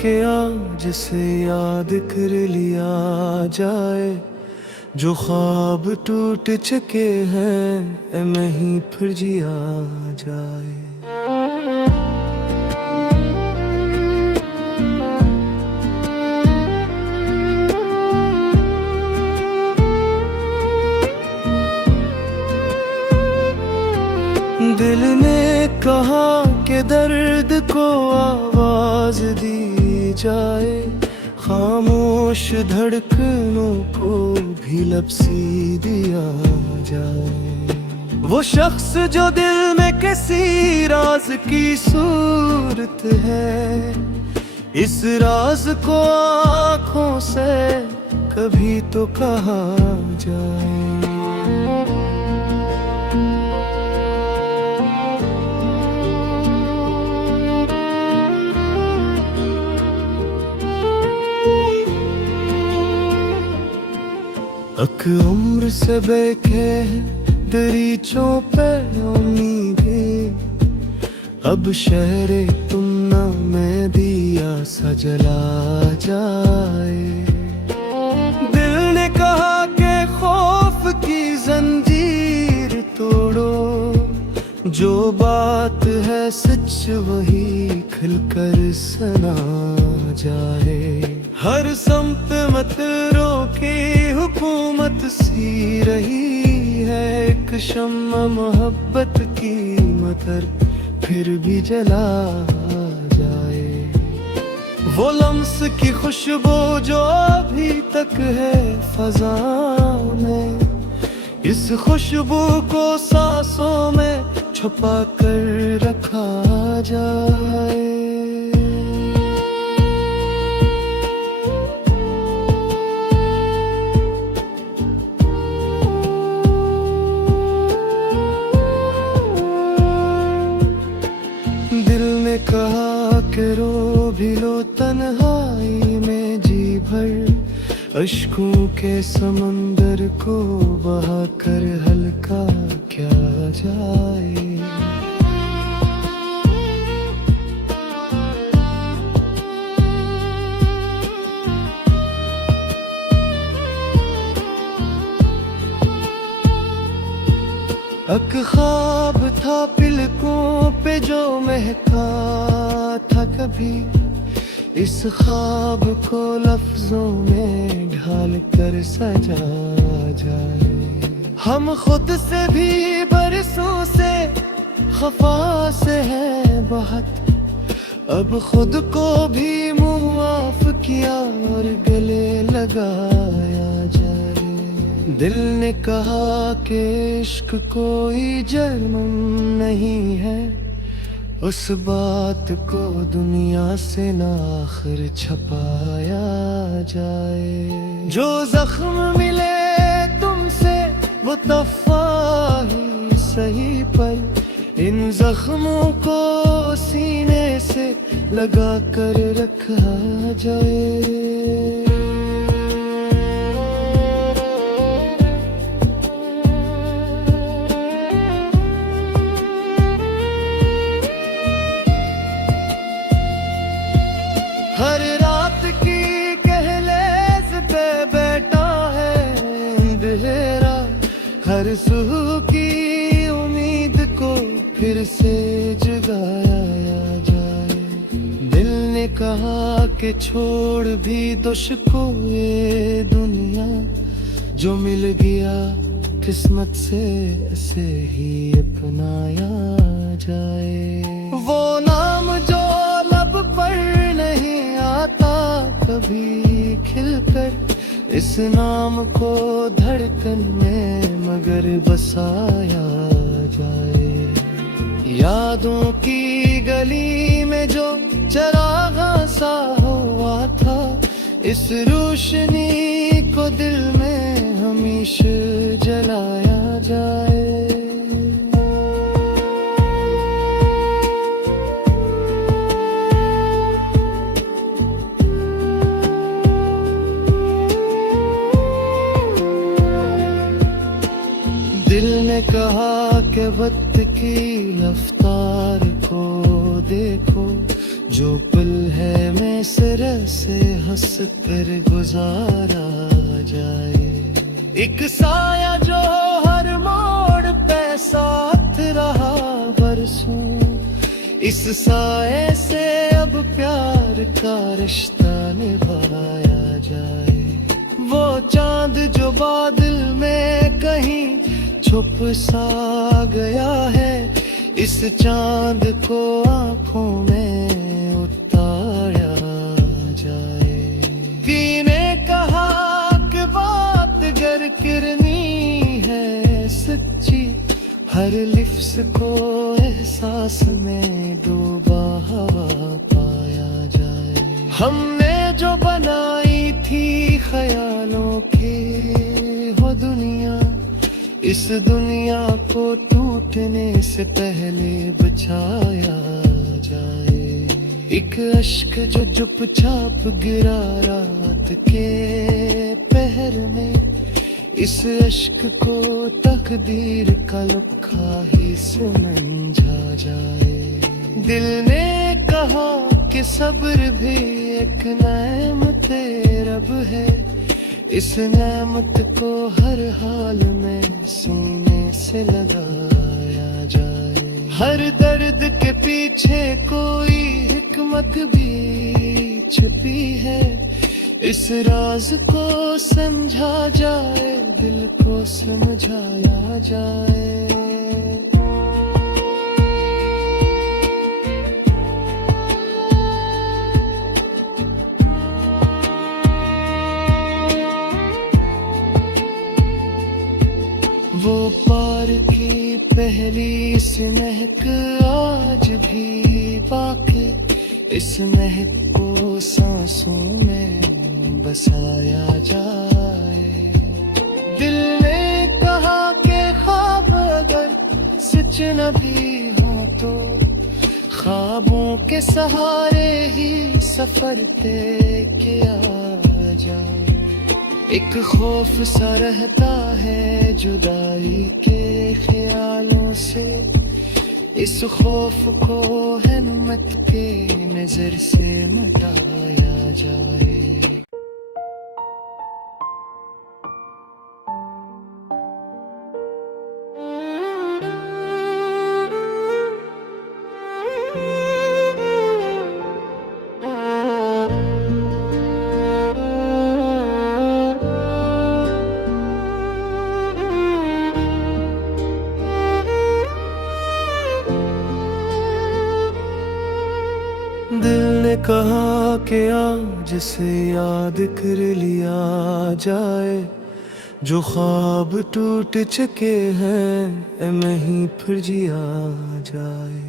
के आज से याद कर लिया जाए, जो ख्वाब टूट चुके हैं नहीं फिर जिया जाए। दिल ने कहा कि दर्द को आवाज दी जाए, खामोश धड़कनों को भी लपसी दिया जाए। वो शख्स जो दिल में किसी राज की सूरत है, इस राज को आँखों से कभी तो कहा जाए। अक उम्र से बेखे दरीचों पे उम्मीदें, अब शहरे तुम ना मैं दिया सा जला जाए। दिल ने कहा कि खौफ की जंजीर तोड़ो, जो बात है सच वही खुलकर सुना जाए। हर समत मतरों की हुकूमत सी रही है, एक शम्मा मोहब्बत की मतर फिर भी जला जाए। वो लम्स की खुशबू जो अभी तक है फज़ाओं में, इस खुशबू को सांसों में छुपा कर रखा जाए। दिल ने कहा कि रो भी लो तन्हाई में जी भर, अश्कों के समंदर को बहा कर हल्का क्या जाए। अक ख्वाब था पिलकों पे जो महका था कभी, इस ख्वाब को लफ्जों में ढाल कर सजा जाए। हम खुद से भी बरसों से खफा से है बहुत, अब खुद को भी मुआफ किया और गले लगाया जाए। दिल ने कहा कि इश्क कोई जुर्म नहीं है, उस बात को दुनिया से ना आखिर छपाया जाए। जो जख्म मिले तुमसे वो तफ़ाही सही, पर इन जख्मों को सीने से लगा कर रखा जाए। हर रात की कहलेज पे बैठा है अंधेरा, हर सुबह की उम्मीद को फिर से जगाया जाए। दिल ने कहा कि छोड़ भी दुश्को ये दुनिया, जो मिल गया किस्मत से ऐसे ही अपनाया जाए। वो नाम जो लब पर नहीं आता कभी खिलकर, इस नाम को धड़कन में मगर बसाया जाए। यादों की गली में जो चरागा सा हुआ था, इस रोशनी को दिल में हमेशा जलाया जाए। दिल ने कहा कि वक्त की रफ्तार को देखो, जो पल है में सिरे से हंस कर गुजारा जाए। एक साया जो हर मोड़ पे साथ रहा बरसों, इस साए से अब प्यार का रिश्ता निभाया जाए। वो चांद जो बादल में कहीं छुप सा गया है, इस चांद को आंखों में उतारा जाए। वी ने कहा कि बात गर किरनी है सच्ची, हर लिफ्स को एहसास में डूबा हवा पाया जाए। हमने जो बनाई थी ख्यालों की वो दुनिया, इस दुनिया को टूटने से पहले बचाया जाए। एक अश्क जो चुपचाप गिरा रात के पहर में, इस अश्क को तकदीर का लुक्खा ही समझा जाए। दिल ने कहा कि सब्र भी एक नेमत रब है, इस नेमत को हर हाल में सीने से लगाया जाए। हर दर्द के पीछे कोई हिकमत भी छुपी है, इस राज को समझा जाए, दिल को समझाया जाए। वो पार की पहली सी महक आज भी बाकी, इस महक को सांसों में बसाया जाए। दिल ने कहा कि ख्वाब अगर सच न भी हो तो ख्वाबों के सहारे ही सफर तय किया जाए। एक खौफ सा रहता है जुदाई के ख्यालों से, इस खौफ को हिम्मत के नजर से मिटाया जाए। दिल ने कहा कि आज से याद कर लिया जाए, जो ख्वाब टूट चुके हैं नहीं फिर जिया जाए।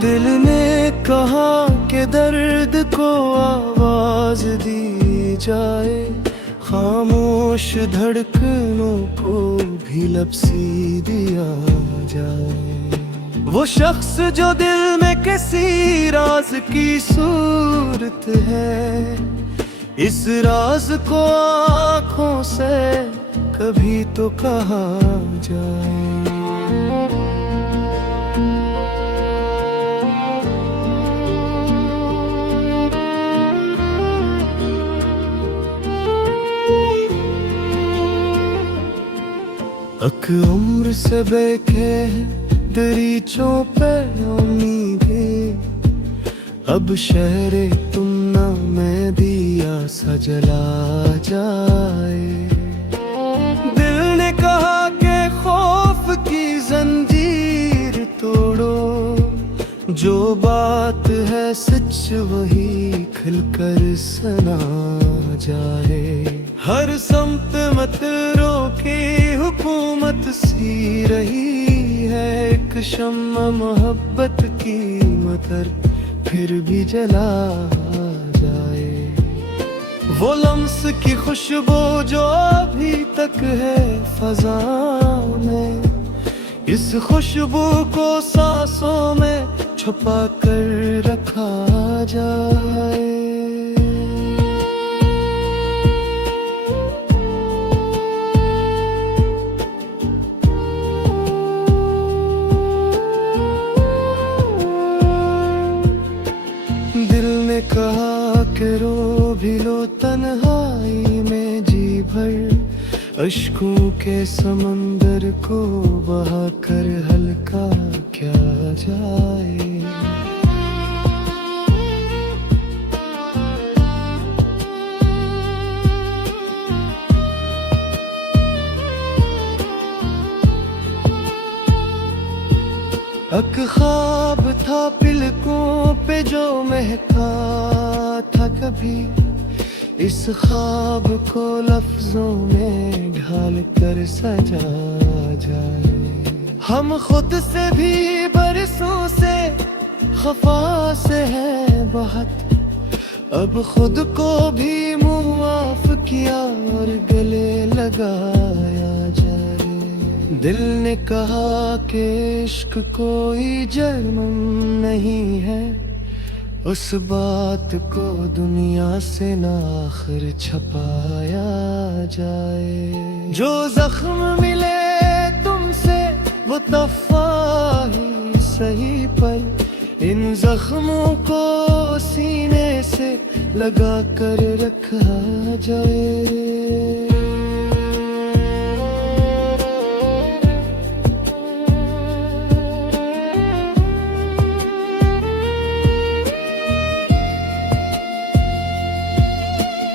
दिल ने कहा कि दर्द को आवाज दी जाए, खामोश धड़कनों को भी लपसी दिया जाए। वो शख्स जो दिल में किसी राज की सूरत है, इस राज को आँखों से कभी तो कहा जाए। अक उम्र से बेखे दरीचों पे उम्मीदें, अब शहरे तुम ना मैं दिया सजला जाए। दिल ने कहा कि खौफ की जंजीर तोड़ो, जो बात है सच वही खुलकर सुना जाए। हर समत मतरों की हुकूमत सी रही है, एक शम्मा मोहब्बत की मतर फिर भी जला जाए। वो लम्स की खुशबू जो अभी तक है फज़ाओं में, इस खुशबू को सांसों में छुपा कर रखा जाए। अश्कों के समंदर को बहाकर हल्का क्या जाए। एक ख्वाब था पिलकों पे जो महका था कभी, इस ख्वाब को लफ्जों में ढाल कर सजा जाए। हम खुद से भी बरसों से खफा से है बहुत, अब खुद को भी मुआफ किया और गले लगाया जाए। दिल ने कहा कि इश्क कोई जुर्म नहीं है, उस बात को दुनिया से ना आखिर छपाया जाए। जो जख्म मिले तुमसे वो तफ़ाही सही, पर इन जख्मों को सीने से लगा कर रखा जाए।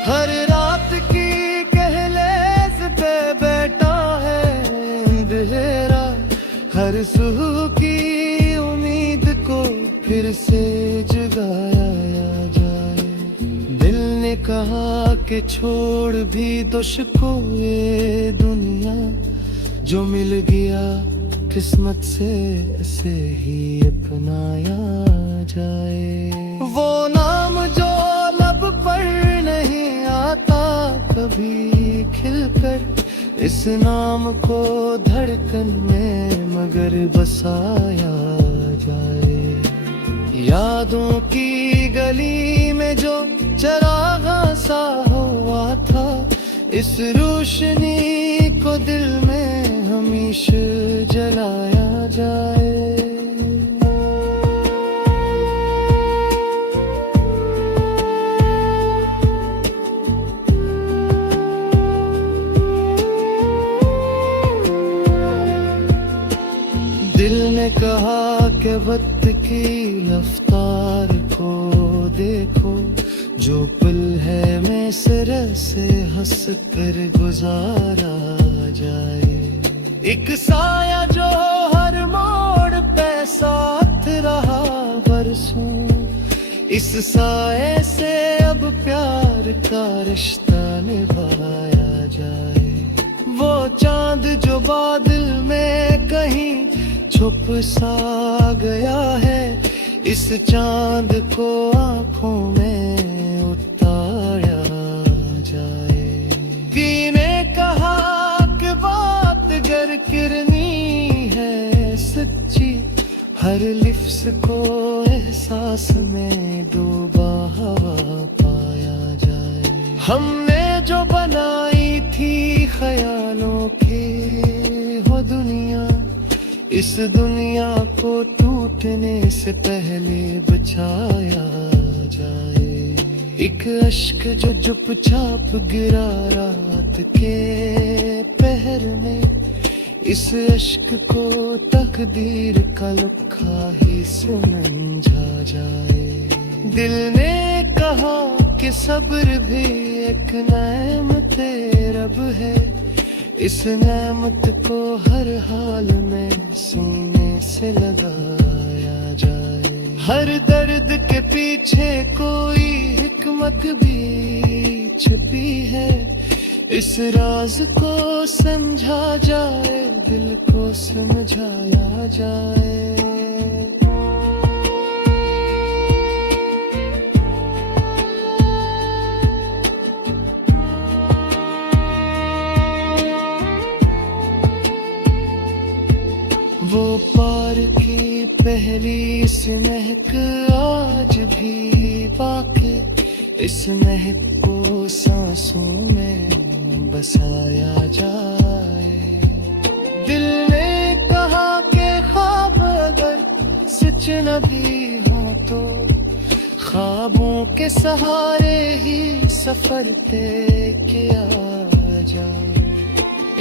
हर रात की कहलेज पे बैठा है अंधेरा, हर सुबह की उम्मीद को फिर से जगाया जाए। दिल ने कहा कि छोड़ भी दो शिकवे दुनिया, जो मिल गया किस्मत से ऐसे ही अपनाया जाए। वो नाम जो लब पर नहीं आता कभी खिलकर, इस नाम को धड़कन में मगर बसाया जाए। यादों की गली में जो चरागा सा हुआ था, इस रोशनी को दिल में हमेशा जलाया जाए। दिल ने कहा कि वक्त की रफ्तार को देखो, जो पल है में सिर से हंस कर गुजारा जाए। एक साया जो हर मोड़ पे साथ रहा बरसों, इस साए से अब प्यार का रिश्ता निभाया जाए। वो चांद जो बादल में कहीं छुप सा गया है, इस चांद को आंखों में उतारा जाए। दीने कहा कि बात गर किरनी है सच्ची, हर लिफ्स को एहसास में डूबा हवा पाया जाए। हमने जो बनाई थी ख्यालों की वो दुनिया, इस दुनिया को टूटने से पहले बचाया जाए। एक अश्क जो चुपचाप गिरा रात के पहर में, इस अश्क को तकदीर का लुखा ही समझा जाए। दिल ने कहा कि सब्र भी एक नेमत रब है, इस नेमत को हर हाल में सीने से लगाया जाए। हर दर्द के पीछे कोई हिकमत भी छुपी है, इस राज को समझा जाए, दिल को समझाया जाए। वो पार की पहली सी महक आज भी बाकी, इस महक को सांसों में बसाया जाए। दिल ने कहा कि ख्वाब अगर सच न भी हो तो, ख्वाबों के सहारे ही सफर पे किया जाए।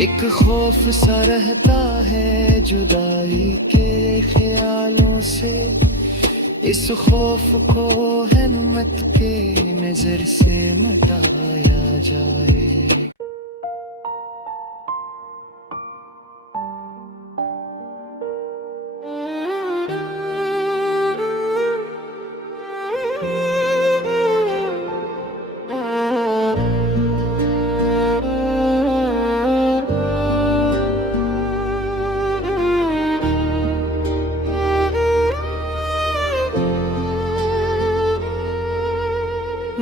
एक खौफ सा रहता है जुदाई के ख्यालों से, इस खौफ को हिम्मत के नजर से मिटाया जाए।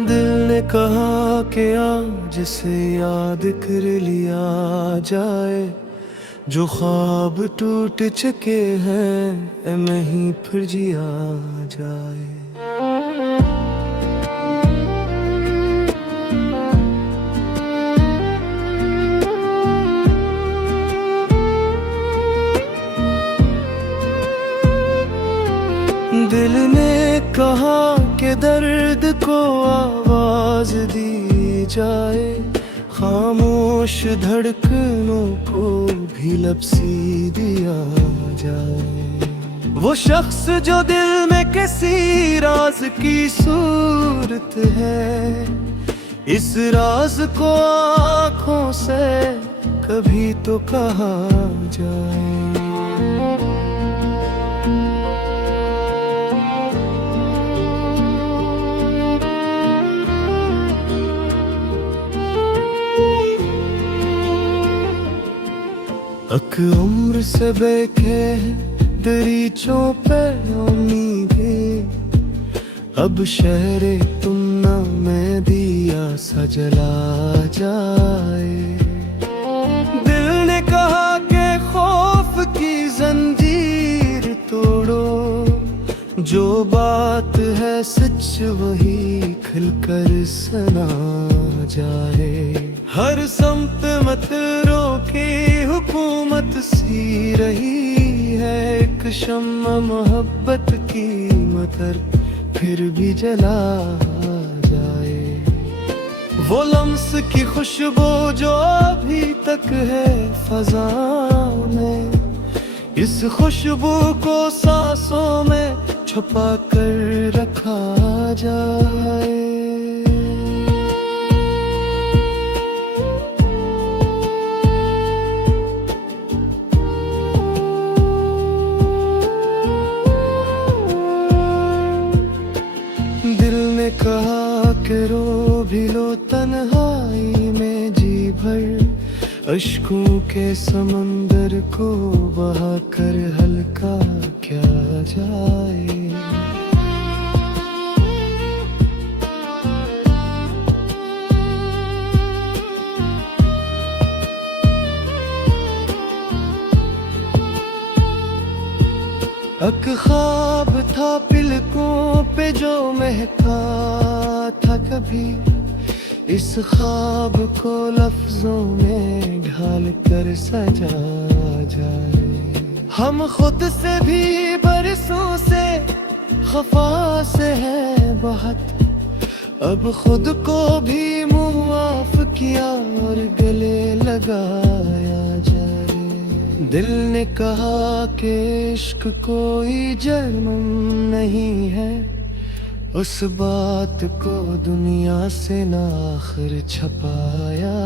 दिल ने कहा कि आज से याद कर लिया जाए, जो ख्वाब टूट चुके हैं में ही फिर जिया जाए। दिल ने कहा कि दर्द को आवाज दी जाए, खामोश धड़कनों को भी लपसी दिया जाए। वो शख्स जो दिल में किसी राज की सूरत है, इस राज को आँखों से कभी तो कहा जाए। अक उम्र से बेखे दरीचों पे उम्मीदें, अब शहरे तुम ना मैं दिया सा जला जाए। दिल ने कहा कि खौफ की जंजीर तोड़ो, जो बात है सच वही खुलकर सुना जाए। हर समत मतरों की हुकूमत सी रही है, एक शम्मा मोहब्बत की मतर फिर भी जला जाए। वो लम्स की खुशबू जो अभी तक है फ़ज़ाओं में, इस खुशबू को सांसों में छुपा कर रखा जाए। दिल ने कहा कि रो भी लो तन्हाई में जी भर, अश्कों के समंदर को बहा कर हल्का क्या जाए। अक ख्वाब था पिलकों पे जो महका था कभी, इस ख्वाब को लफ्जों में ढाल कर सजा जाए। हम खुद से भी बरसों से खफा से है बहुत, अब खुद को भी मुआफ किया और गले लगाया जाए। दिल ने कहा कि इश्क कोई जुर्म नहीं है, उस बात को दुनिया से ना आखिर छपाया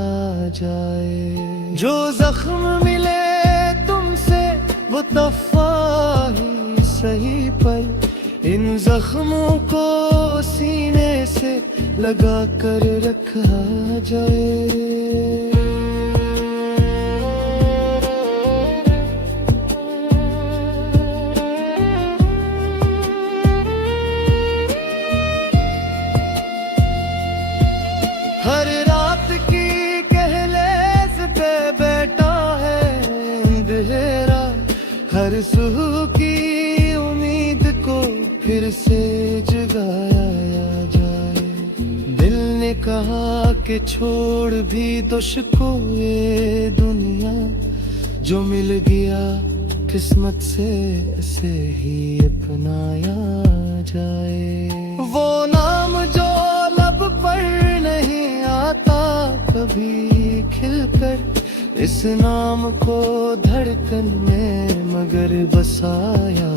जाए। जो जख्म मिले तुमसे वो तफ़ाही सही, पर इन जख्मों को सीने से लगा कर रखा जाए। हर रात की कहलेज पे बैठा है अंधेरा, हर सुबह की उम्मीद को फिर से जगाया जाए। दिल ने कहा कि छोड़ भी दो शिकवे दुनिया, जो मिल गया किस्मत से ऐसे ही अपनाया जाए। वो नाम जो लब पर नहीं आता कभी खिलकर, इस नाम को धड़कन में मगर बसाया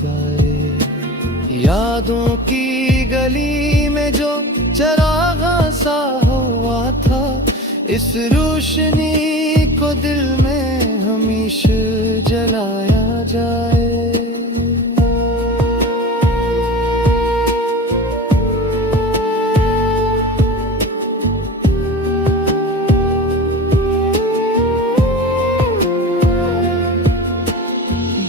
जाए। यादों की गली में जो चरागा सा हुआ था, इस रोशनी को दिल में हमेशा जलाया जाए।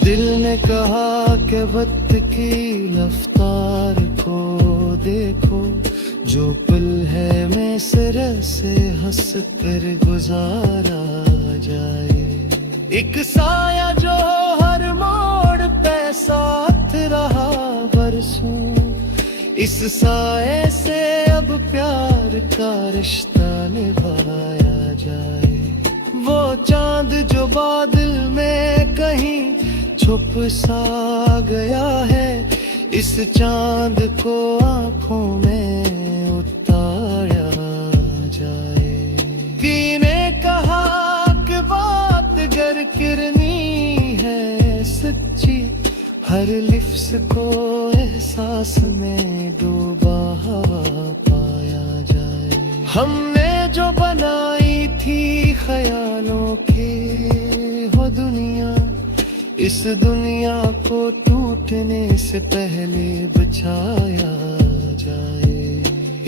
दिल ने कहा कि वक्त की रफ्तार को देखो, जो पल है में सरह से हंस कर गुजारा जाए। एक साया जो हर मोड़ पे साथ रहा बरसों, इस साए से अब प्यार का रिश्ता निभाया जाए। वो चांद जो बादल में कहीं छुप सा गया है, इस चांद को आंखों में उतारा जाए। कीने कहा कि बात गर किरनी है सच्ची, हर लिफ्स को एहसास में डूबा हवा पाया जाए। हमने जो बनाई थी ख्यालों की वो दुनिया, इस दुनिया को टूटने से पहले बचाया जाए।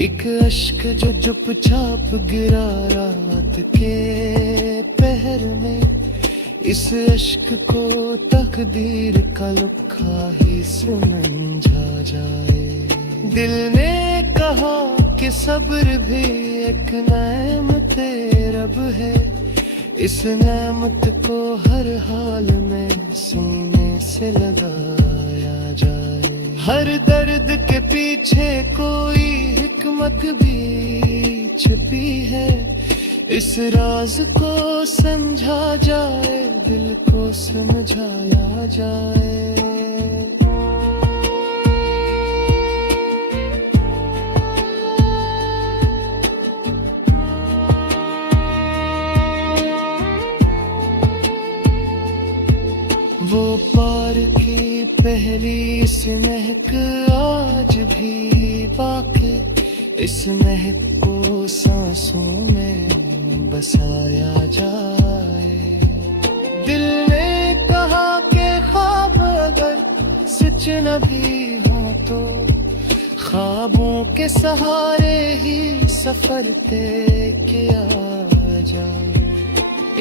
एक अश्क जो चुपचाप गिरा रात के पहर में, इस अश्क को तकदीर का लुक्खा ही समझा जाए। दिल ने कहा कि सब्र भी एक नेमत रब है, इस नेमत को हर हाल में सीने से लगाया जाए। हर दर्द के पीछे कोई हिकमत भी छुपी है, इस राज को समझा जाए, दिल को समझाया जाए। वो पार की पहली सी महक आज भी बाकी, इस महक को सांसों में बसाया जाए। दिल ने कहा कि ख्वाब अगर सच न भी हो तो, ख्वाबों के सहारे ही सफर तय किया जाए।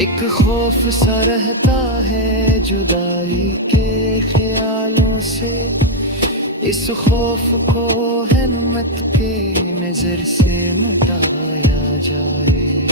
एक खौफ सा रहता है जुदाई के ख्यालों से, इस खौफ को हिम्मत के नजर से मिटाया जाए।